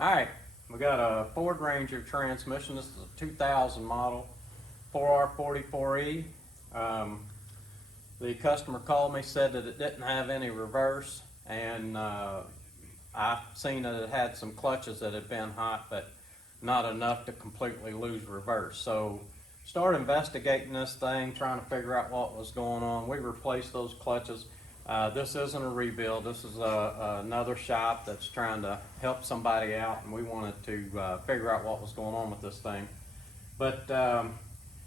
Alright, we got a Ford Ranger transmission. This is a 2000 model, 4R44E. The customer called me, said that it didn't have any reverse, and I seen that it had some clutches that had been hot, but not enough to completely lose reverse. So started investigating this thing, trying to figure out what was going on. We replaced those clutches. This isn't a rebuild. This is another shop that's trying to help somebody out, and we wanted to figure out what was going on with this thing. But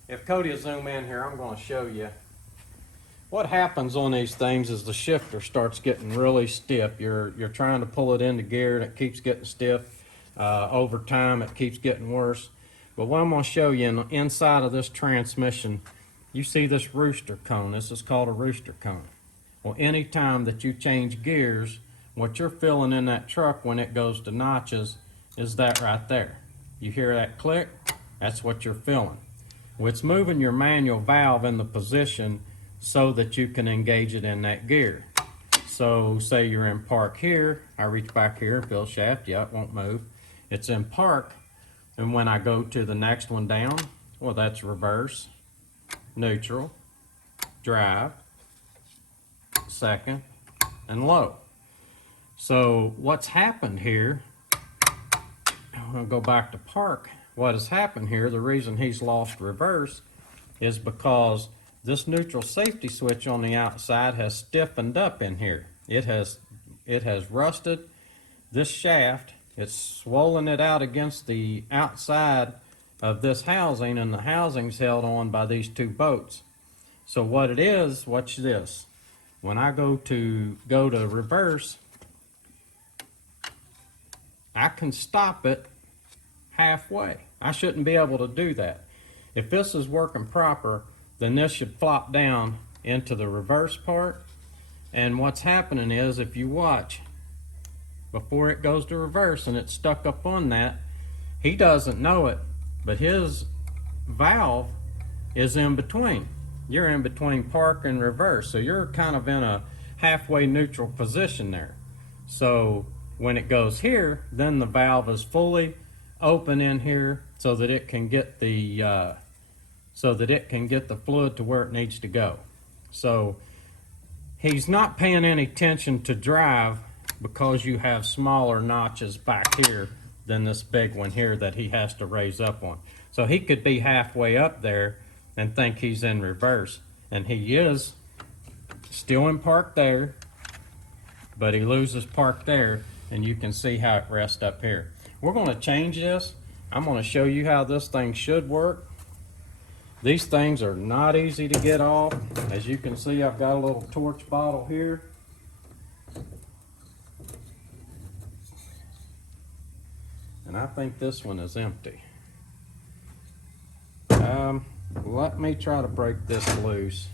if Cody will zoom in here, I'm going to show you. What happens on these things is the shifter starts getting really stiff. You're trying to pull it into gear and it keeps getting stiff. Over time it keeps getting worse. But what I'm going to show you inside of this transmission, you see this rooster cone. This is called a rooster cone. Well, anytime that you change gears, what you're feeling in that truck when it goes to notches is that right there. You hear that click? That's what you're feeling. Well, it's moving your manual valve in the position so that you can engage it in that gear. So say you're in park here, I reach back here and feel shaft, yeah, it won't move. It's in park, and when I go to the next one down, well, that's reverse, neutral, drive, second, and low. So what's happened here, I'm gonna go back to park. What has happened here, the reason he's lost reverse is because this neutral safety switch on the outside has stiffened up in here. It has rusted this shaft. It's swollen it out against the outside of this housing, and the housing's held on by these two bolts. So what it is, watch this. When I go to reverse, I can stop it halfway. I shouldn't be able to do that. If this is working proper, then this should flop down into the reverse part. And what's happening is, if you watch, before it goes to reverse and it's stuck up on that, he doesn't know it, but his valve is in between. You're in between park and reverse, so you're kind of in a halfway neutral position there. So when it goes here, then the valve is fully open in here so that it can get the fluid to where it needs to go. So he's not paying any attention to drive because you have smaller notches back here than this big one here that he has to raise up on. So he could be halfway up there and think he's in reverse, and he is still in park there, but he loses park there, and you can see how it rests up here. We're going to change this. I'm going to show you how this thing should work. These things are not easy to get off. As you can see, I've got a little torch bottle here. And I think this one is empty. Let me try to break this loose.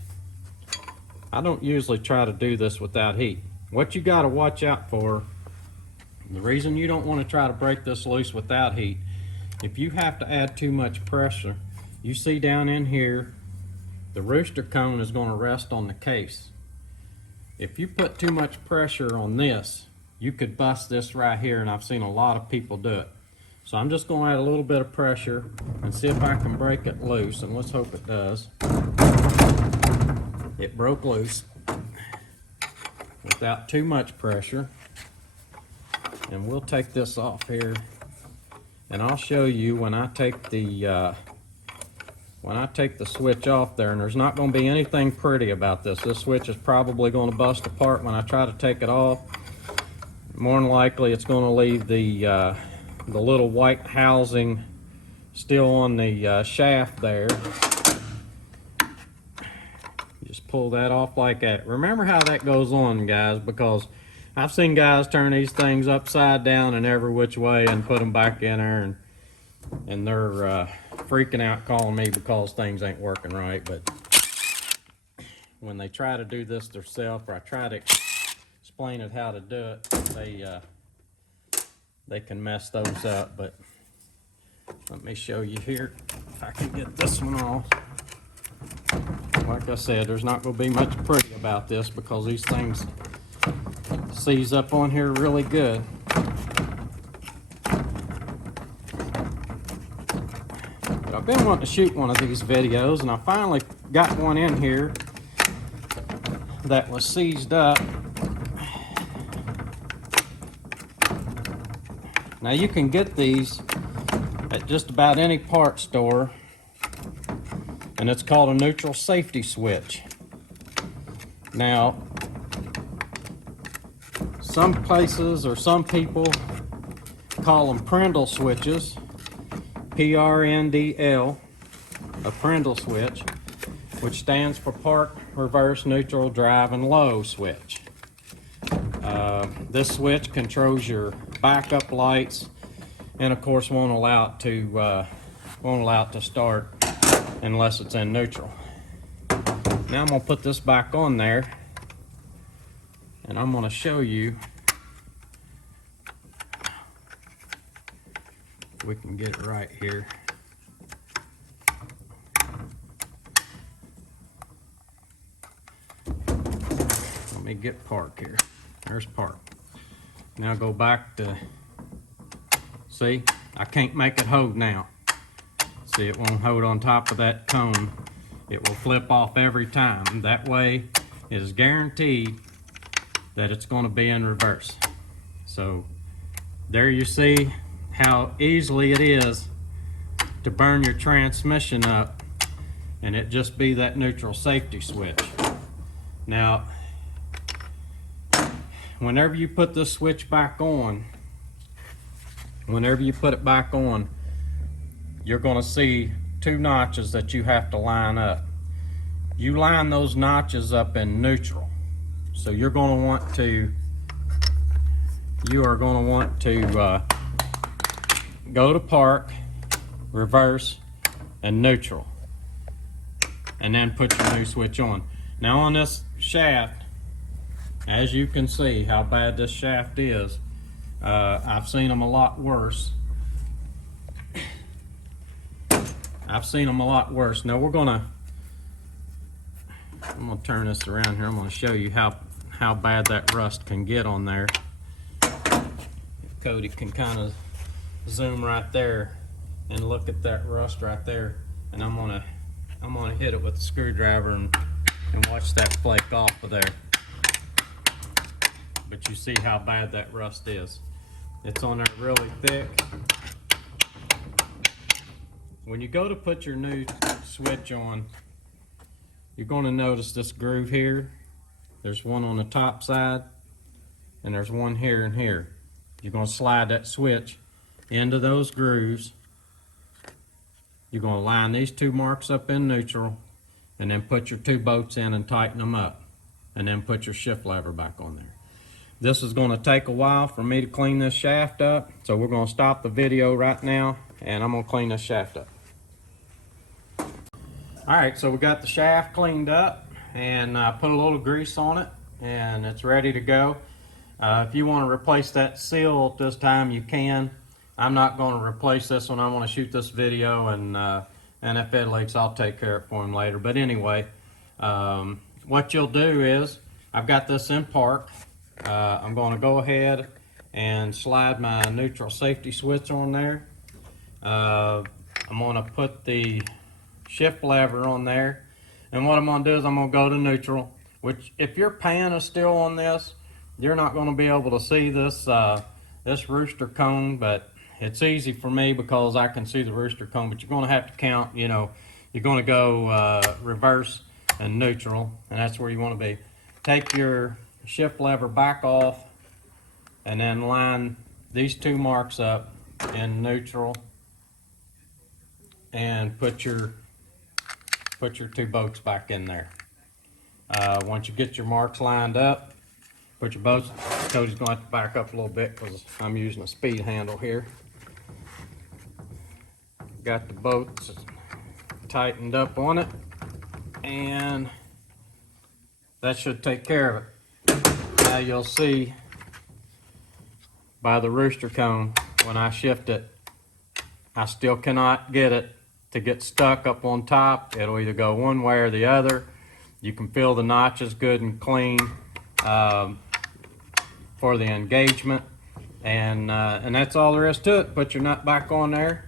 I don't usually try to do this without heat. What you got to watch out for, the reason you don't want to try to break this loose without heat, if you have to add too much pressure, you see down in here, the rooster cone is going to rest on the case. If you put too much pressure on this, you could bust this right here, and I've seen a lot of people do it. So I'm just going to add a little bit of pressure and see if I can break it loose, and let's hope it does. It broke loose without too much pressure. And we'll take this off here, and I'll show you when I take the switch off there, and there's not going to be anything pretty about this. This switch is probably going to bust apart when I try to take it off. More than likely it's going to leave the little white housing still on the shaft there. Just pull that off like that. Remember how that goes on, guys, because I've seen guys turn these things upside down and every which way and put them back in there, and they're freaking out calling me because things ain't working right. But when they try to do this themselves, or I try to explain it how to do it, they can mess those up. But let me show you here if I can get this one off. Like I said, there's not going to be much pretty about this because these things seize up on here really good. But I've been wanting to shoot one of these videos, and I finally got one in here that was seized up. Now you can get these at just about any parts store, and it's called a neutral safety switch. Now, some places or some people call them Prindle switches, P-R-N-D-L, a Prindle switch, which stands for park, reverse, neutral, drive, and low switch. This switch controls your backup lights, and of course won't allow it to start unless it's in neutral. Now I'm going to put this back on there, and I'm going to show you if we can get it right here. Let me get park here. There's park. Now go back to, see, I can't make it hold now. See, it won't hold on top of that cone. It will flip off every time. That way it is guaranteed that it's going to be in reverse. So there you see how easily it is to burn your transmission up, and it just be that neutral safety switch. Now, whenever you put this switch back on, you're going to see two notches that you have to line up. You line those notches up in neutral. So you are going to want to go to park, reverse, and neutral, and then put your new switch on. Now on this shaft, as you can see how bad this shaft is, I've seen them a lot worse. Now I'm gonna turn this around here. I'm gonna show you how bad that rust can get on there. Cody can kind of zoom right there and look at that rust right there. And I'm gonna hit it with a screwdriver and watch that flake off of there. But you see how bad that rust is. It's on there really thick. When you go to put your new switch on, you're going to notice this groove here. There's one on the top side, and there's one here and here. You're going to slide that switch into those grooves. You're going to line these two marks up in neutral, and then put your two bolts in and tighten them up, and then put your shift lever back on there. This is going to take a while for me to clean this shaft up, so we're going to stop the video right now, and I'm going to clean this shaft up. Alright, so we got the shaft cleaned up, and put a little grease on it, and it's ready to go. If you want to replace that seal this time, you can. I'm not going to replace this one. I want to shoot this video, and if it leaks, I'll take care of it for him later. But anyway, what you'll do is, I've got this in park. I'm going to go ahead and slide my neutral safety switch on there. I'm going to put the shift lever on there, and what I'm going to do is I'm going to go to neutral, which if your pan is still on this, you're not going to be able to see this this rooster cone, but it's easy for me because I can see the rooster cone. But you're going to have to count, you know, you're going to go reverse and neutral, and that's where you want to be. Take your shift lever back off, and then line these two marks up in neutral, and put your two bolts back in there. Once you get your marks lined up, put your bolts. Cody's going to have to back up a little bit because I'm using a speed handle here. Got the bolts tightened up on it, and that should take care of it. Now you'll see by the rooster cone, when I shift it, I still cannot get it to get stuck up on top. It'll either go one way or the other. You can feel the notches good and clean for the engagement, and that's all there is to it. Put your nut back on there,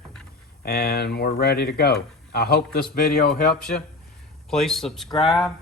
and we're ready to go. I hope this video helps you. Please subscribe